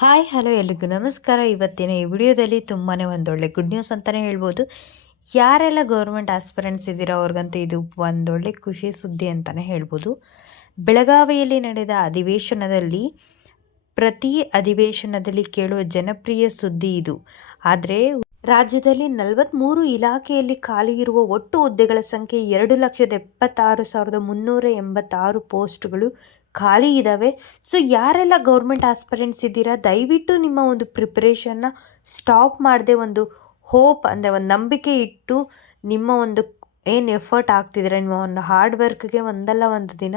Hi hello ಎಲ್ರಿಗೂ ನಮಸ್ಕಾರ. ಇವತ್ತಿನ ಈ ವಿಡಿಯೋದಲ್ಲಿ ತುಂಬಾ ಒಂದೊಳ್ಳೆ ಗುಡ್ ನ್ಯೂಸ್ ಅಂತಲೇ ಹೇಳ್ಬೋದು. ಯಾರೆಲ್ಲ ಗೌರ್ಮೆಂಟ್ ಆಸ್ಪಿರೆಂಟ್ಸ್ ಇದ್ದೀರೋ ಅವ್ರಿಗಂತೂ ಇದು ಒಂದೊಳ್ಳೆ ಖುಷಿ ಸುದ್ದಿ ಅಂತಲೇ ಹೇಳ್ಬೋದು. ಬೆಳಗಾವಿಯಲ್ಲಿ ನಡೆದ ಅಧಿವೇಶನದಲ್ಲಿ ಪ್ರತಿ ಅಧಿವೇಶನದಲ್ಲಿ ಕೇಳುವ ಜನಪ್ರಿಯ ಸುದ್ದಿ ಇದು. ಆದರೆ ರಾಜ್ಯದಲ್ಲಿ 43 ಇಲಾಖೆಯಲ್ಲಿ ಖಾಲಿ ಇರುವ ಒಟ್ಟು ಹುದ್ದೆಗಳ ಸಂಖ್ಯೆ 2,76,386 ಪೋಸ್ಟ್ಗಳು ಖಾಲಿ ಇದ್ದಾವೆ. ಸೊ ಯಾರೆಲ್ಲ ಗೌರ್ಮೆಂಟ್ ಆಸ್ಪಿರೆಂಟ್ಸ್ ಇದ್ದೀರಾ, ದಯವಿಟ್ಟು ನಿಮ್ಮ ಒಂದು ಪ್ರಿಪ್ರೇಷನ್ನ ಸ್ಟಾಪ್ ಮಾಡದೆ ಒಂದು ಹೋಪ್ ಅಂದರೆ ಒಂದು ನಂಬಿಕೆ ಇಟ್ಟು ನಿಮ್ಮ ಒಂದು ಏನು ಎಫರ್ಟ್ ಆಗ್ತಿದ್ದೀರ, ನಿಮ್ಮ ಒಂದು ಹಾರ್ಡ್ ವರ್ಕ್ಗೆ ಒಂದಲ್ಲ ಒಂದು ದಿನ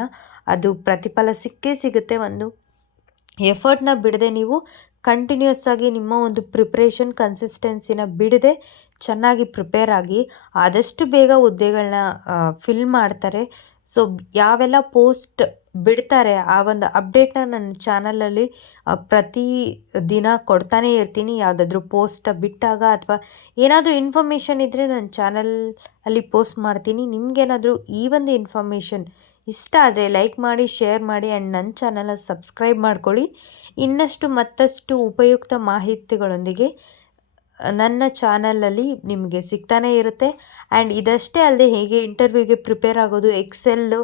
ಅದು ಪ್ರತಿಫಲ ಸಿಕ್ಕೇ ಸಿಗುತ್ತೆ. ಒಂದು ಎಫರ್ಟ್ನ ಬಿಡದೆ ನೀವು ಕಂಟಿನ್ಯೂಸ್ ಆಗಿ ನಿಮ್ಮ ಒಂದು ಪ್ರಿಪ್ರೇಷನ್ ಕನ್ಸಿಸ್ಟೆನ್ಸಿನ ಬಿಡದೆ ಚೆನ್ನಾಗಿ ಪ್ರಿಪೇರ್ ಆಗಿ ಆದಷ್ಟು ಬೇಗ ಹುದ್ದೆಗಳನ್ನ ಫಿಲ್ ಮಾಡ್ತಾರೆ. ಸೊ ಯಾವೆಲ್ಲ ಪೋಸ್ಟ್ ಬಿಡ್ತಾರೆ ಆ ಒಂದು ಅಪ್ಡೇಟ್ನ ನನ್ನ ಚಾನಲಲ್ಲಿ ಪ್ರತಿ ದಿನ ಕೊಡ್ತಾನೇ ಇರ್ತೀನಿ. ಯಾವುದಾದ್ರೂ ಪೋಸ್ಟ್ ಬಿಟ್ಟಾಗ ಅಥವಾ ಏನಾದರೂ ಇನ್ಫಾರ್ಮೇಷನ್ ಇದ್ದರೆ ನನ್ನ ಚಾನಲಲ್ಲಿ ಪೋಸ್ಟ್ ಮಾಡ್ತೀನಿ. ನಿಮಗೇನಾದರೂ ಈ ಒಂದು ಇನ್ಫಾರ್ಮೇಷನ್ ಇಷ್ಟ ಆದರೆ ಲೈಕ್ ಮಾಡಿ, ಶೇರ್ ಮಾಡಿ ಆ್ಯಂಡ್ ನನ್ನ ಚಾನಲ್ ಸಬ್ಸ್ಕ್ರೈಬ್ ಮಾಡ್ಕೊಳ್ಳಿ. ಇನ್ನಷ್ಟು ಮತ್ತಷ್ಟು ಉಪಯುಕ್ತ ಮಾಹಿತಿಗಳೊಂದಿಗೆ ನನ್ನ ಚಾನಲಲ್ಲಿ ನಿಮಗೆ ಸಿಗ್ತಾನೇ ಇರುತ್ತೆ. ಆ್ಯಂಡ್ ಇದಷ್ಟೇ ಅಲ್ಲದೆ ಹೇಗೆ ಇಂಟರ್ವ್ಯೂಗೆ ಪ್ರಿಪೇರ್ ಆಗೋದು, ಎಕ್ಸೆಲ್ಲು,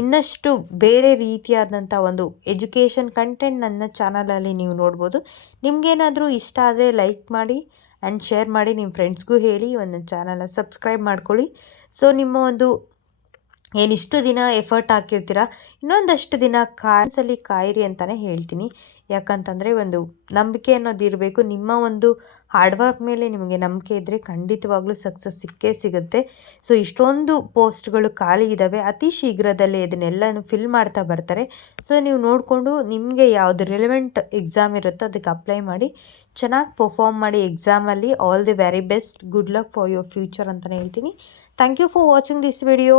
ಇನ್ನಷ್ಟು ಬೇರೆ ರೀತಿಯಾದಂಥ ಒಂದು ಎಜುಕೇಷನ್ ಕಂಟೆಂಟ್ ನನ್ನ ಚಾನಲಲ್ಲಿ ನೀವು ನೋಡ್ಬೋದು. ನಿಮಗೇನಾದರೂ ಇಷ್ಟ ಆದರೆ ಲೈಕ್ ಮಾಡಿ ಆ್ಯಂಡ್ ಶೇರ್ ಮಾಡಿ, ನಿಮ್ಮ ಫ್ರೆಂಡ್ಸ್ಗೂ ಹೇಳಿ, ಒಂದು ಚಾನಲ್ನ ಸಬ್ಸ್ಕ್ರೈಬ್ ಮಾಡ್ಕೊಳ್ಳಿ. ಸೊ ನಿಮ್ಮ ಒಂದು ಏನಿಷ್ಟು ದಿನ ಎಫರ್ಟ್ ಹಾಕಿರ್ತೀರ ಇನ್ನೊಂದಷ್ಟು ದಿನ ಕಾಯಿರಿ ಅಂತಲೇ ಹೇಳ್ತೀನಿ. ಯಾಕಂತಂದರೆ ಒಂದು ನಂಬಿಕೆ ಅನ್ನೋದು ಇರಬೇಕು. ನಿಮ್ಮ ಒಂದು ಹಾರ್ಡ್ ವರ್ಕ್ ಮೇಲೆ ನಿಮಗೆ ನಂಬಿಕೆ ಇದ್ದರೆ ಖಂಡಿತವಾಗ್ಲೂ ಸಕ್ಸಸ್ ಸಿಕ್ಕೇ ಸಿಗುತ್ತೆ. ಸೊ ಇಷ್ಟೊಂದು ಪೋಸ್ಟ್ಗಳು ಖಾಲಿ ಇದ್ದಾವೆ. ಅತಿ ಶೀಘ್ರದಲ್ಲೇ ಇದನ್ನೆಲ್ಲನೂ ಫಿಲ್ ಮಾಡ್ತಾ ಬರ್ತಾರೆ. ಸೊ ನೀವು ನೋಡಿಕೊಂಡು ನಿಮಗೆ ಯಾವುದು ರಿಲೆವೆಂಟ್ ಎಕ್ಸಾಮ್ ಇರುತ್ತೋ ಅದಕ್ಕೆ ಅಪ್ಲೈ ಮಾಡಿ ಚೆನ್ನಾಗಿ ಪರ್ಫಾರ್ಮ್ ಮಾಡಿ ಎಕ್ಸಾಮಲ್ಲಿ. All the very best, good luck for your future ಅಂತಲೇ ಹೇಳ್ತೀನಿ. Thank you for watching this video.